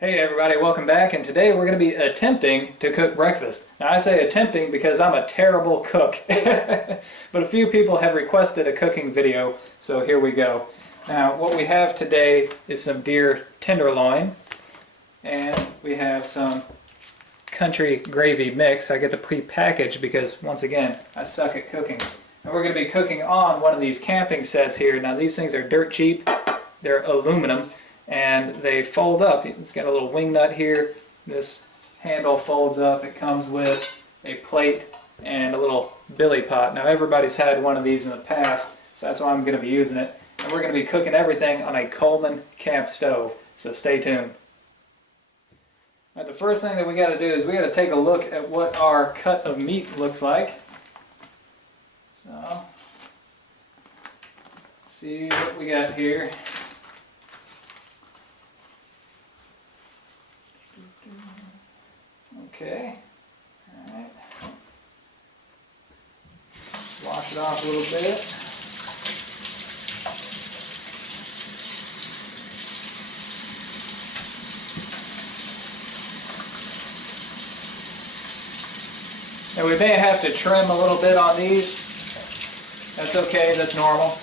Hey everybody, welcome back, and today we're going to be attempting to cook breakfast. Now I say attempting because I'm a terrible cook, but a few people have requested a cooking video, so here we go. Now what we have today is some deer tenderloin, and we have some country gravy mix. I get the pre-packaged because, once again, I suck at cooking. And we're going to be cooking on one of these camping sets here. Now these things are dirt cheap, they're aluminum, and they fold up. It's got a little wing nut here. This handle folds up. It comes with a plate and a little billy pot. Now everybody's had one of these in the past, so that's why I'm going to be using it. And we're going to be cooking everything on a Coleman camp stove, so stay tuned. All right, the first thing that we got to do is we got to take a look at what our cut of meat looks like. So, let's see what we got here. Okay, alright, wash it off a little bit. Now we may have to trim a little bit on these. That's okay, that's normal.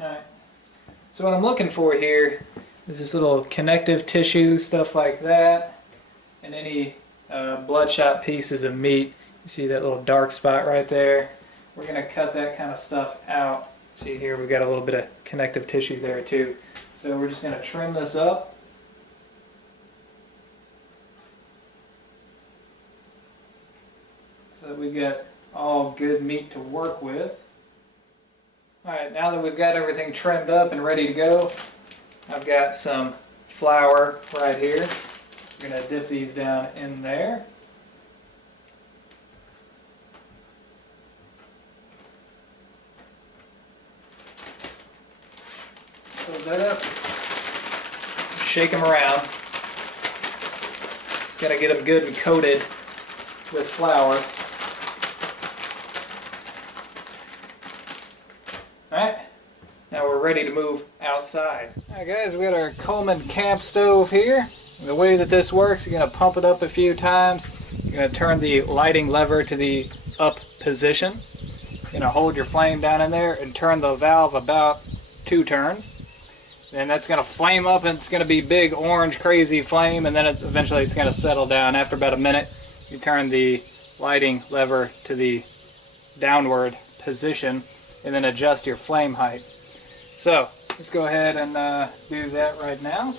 Alright, so what I'm looking for here is this little connective tissue, stuff like that, and any bloodshot pieces of meat. You see that little dark spot right there? We're going to cut that kind of stuff out. See here, we've got a little bit of connective tissue there too. So we're just going to trim this up. So that we've got all good meat to work with. Alright, now that we've got everything trimmed up and ready to go, I've got some flour right here. We're going to dip these down in there. Close that up. Shake them around. Just got to get them good and coated with flour. Alright, now we're ready to move outside. Alright guys, we got our Coleman camp stove here. The way that this works, you're going to pump it up a few times. You're going to turn the lighting lever to the up position. You're going to hold your flame down in there and turn the valve about 2 turns. Then that's going to flame up, and it's going to be big orange crazy flame, and then eventually it's going to settle down. After about a minute, you turn the lighting lever to the downward position and then adjust your flame height. So let's go ahead and do that right now.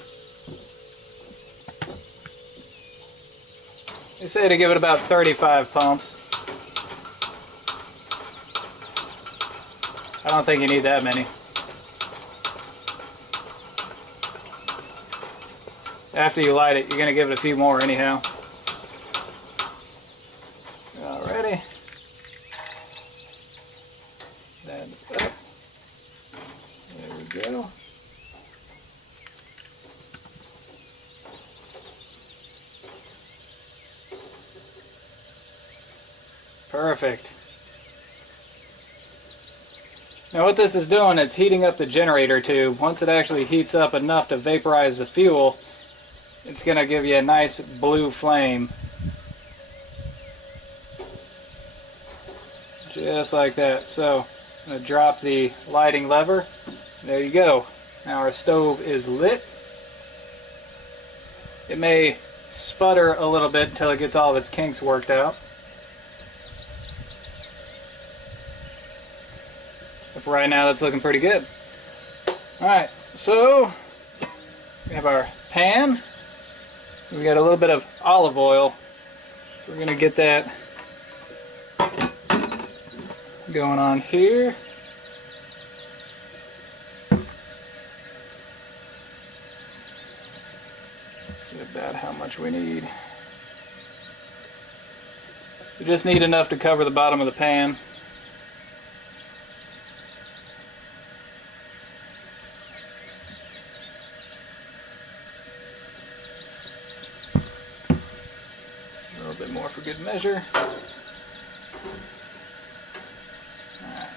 They say to give it about 35 pumps. I don't think you need that many. After you light it, you're going to give it a few more anyhow. Alrighty. That's up. There we go. Perfect. Now what this is doing, it's heating up the generator tube. Once it actually heats up enough to vaporize the fuel, it's going to give you a nice blue flame. Just like that. So I'm going to drop the lighting lever. There you go. Now our stove is lit. It may sputter a little bit until it gets all of its kinks worked out. But for right now, that's looking pretty good. Alright, so we have our pan. We got a little bit of olive oil. So we're going to get that going on here. Get about how much we need. You just need enough to cover the bottom of the pan. A little bit more for good measure. Alright.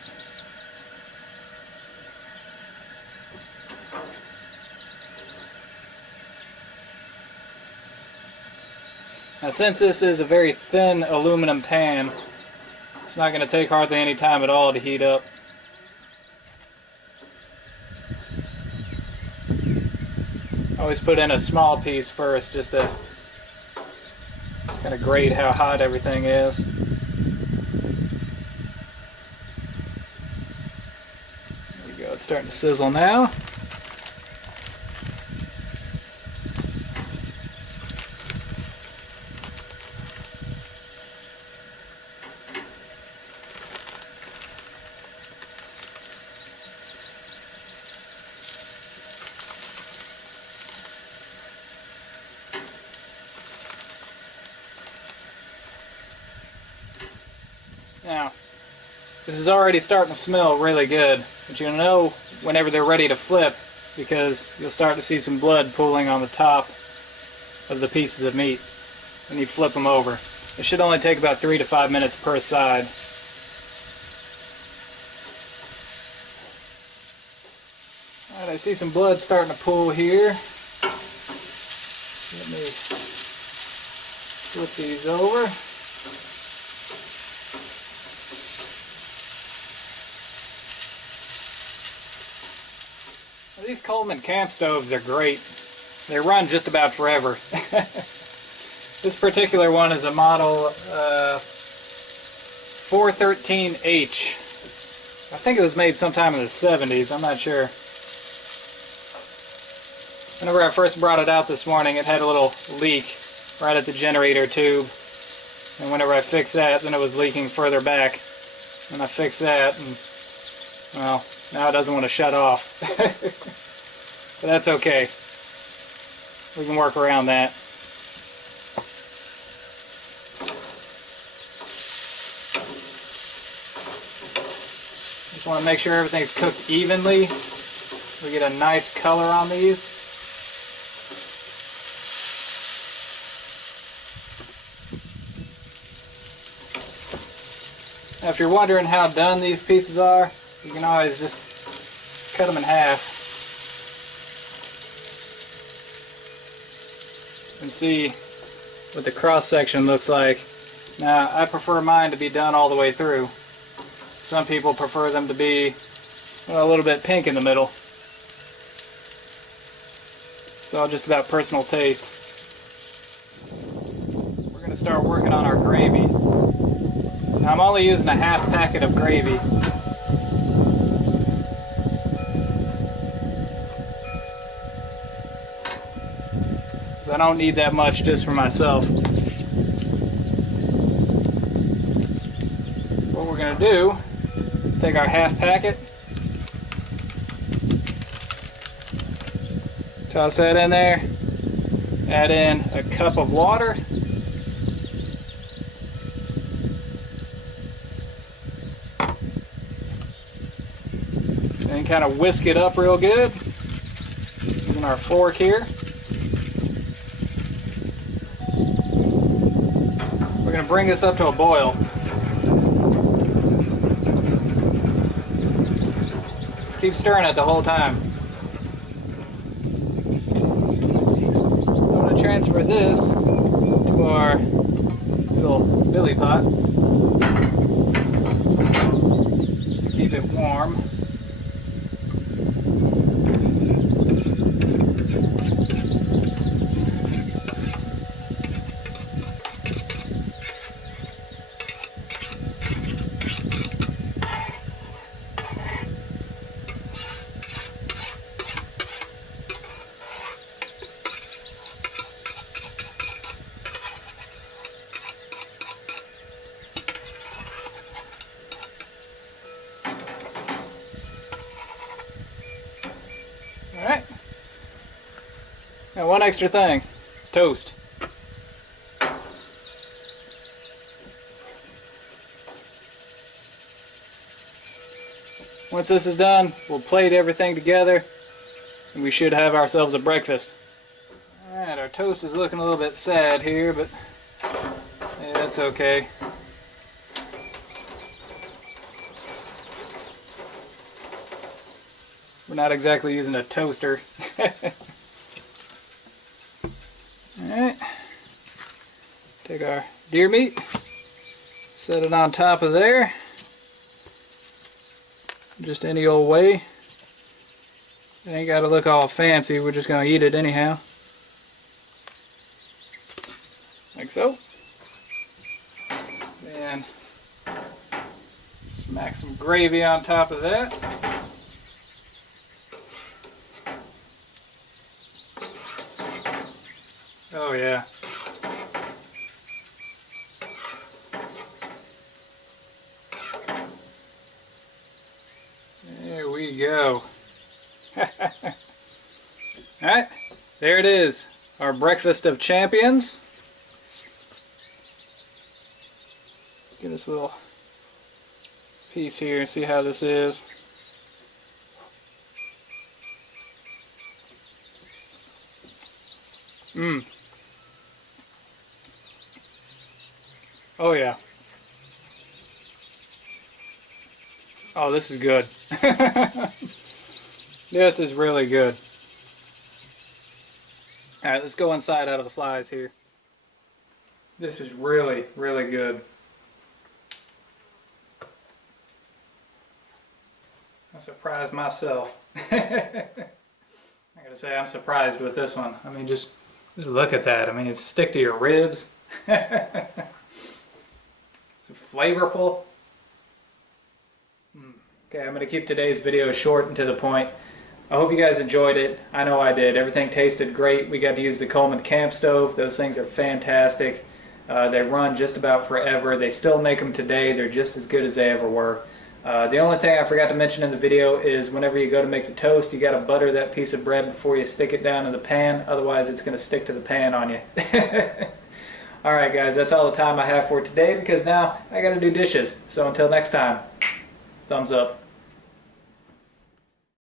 Now, since this is a very thin aluminum pan, it's not going to take hardly any time at all to heat up. I always put in a small piece first just to kind of grade how hot everything is. There we go, it's starting to sizzle now. Now, this is already starting to smell really good, but you'll know whenever they're ready to flip because you'll start to see some blood pooling on the top of the pieces of meat when you flip them over. It should only take about 3 to 5 minutes per side. Alright, I see some blood starting to pool here. Let me flip these over. These Coleman camp stoves are great. They run just about forever. This particular one is a model 413H. I think it was made sometime in the 70s, I'm not sure. Whenever I first brought it out this morning, it had a little leak right at the generator tube. And whenever I fixed that, then it was leaking further back. And I fixed that, and well, now it doesn't want to shut off. But that's okay. We can work around that. Just want to make sure everything's cooked evenly. We get a nice color on these. Now, if you're wondering how done these pieces are, you can always just cut them in half and see what the cross section looks like. Now, I prefer mine to be done all the way through. Some people prefer them to be, well, a little bit pink in the middle. It's all just about personal taste. We're going to start working on our gravy. Now, I'm only using a half packet of gravy. I don't need that much just for myself. What we're going to do is take our half packet, toss that in there, add in a cup of water, and kind of whisk it up real good using our fork here. We're going to bring this up to a boil. Keep stirring it the whole time. I'm going to transfer this to our little billy pot to keep it warm. Alright. Now, one extra thing. Toast. Once this is done, we'll plate everything together and we should have ourselves a breakfast. Alright, our toast is looking a little bit sad here, but yeah, that's okay. We're not exactly using a toaster. Alright, take our deer meat, set it on top of there, just any old way. It ain't got to look all fancy, we're just going to eat it anyhow. Like so. Then smack some gravy on top of that. Oh yeah. There we go. Alright, there it is. Our breakfast of champions. Get this little piece here and see how this is. Mmm. Oh yeah. Oh, this is good. This is really good. Alright, let's go inside out of the flies here. This is really, really good. I surprised myself. I gotta say, I'm surprised with this one. I mean, just look at that. I mean, it's stick to your ribs. It's flavorful. Okay, I'm going to keep today's video short and to the point. I hope you guys enjoyed it. I know I did. Everything tasted great. We got to use the Coleman camp stove. Those things are fantastic. They run just about forever. They still make them today. They're just as good as they ever were. The only thing I forgot to mention in the video is whenever you go to make the toast, you got to butter that piece of bread before you stick it down in the pan. Otherwise, it's going to stick to the pan on you. Alright guys, that's all the time I have for today because now I got to do dishes. So until next time, thumbs up.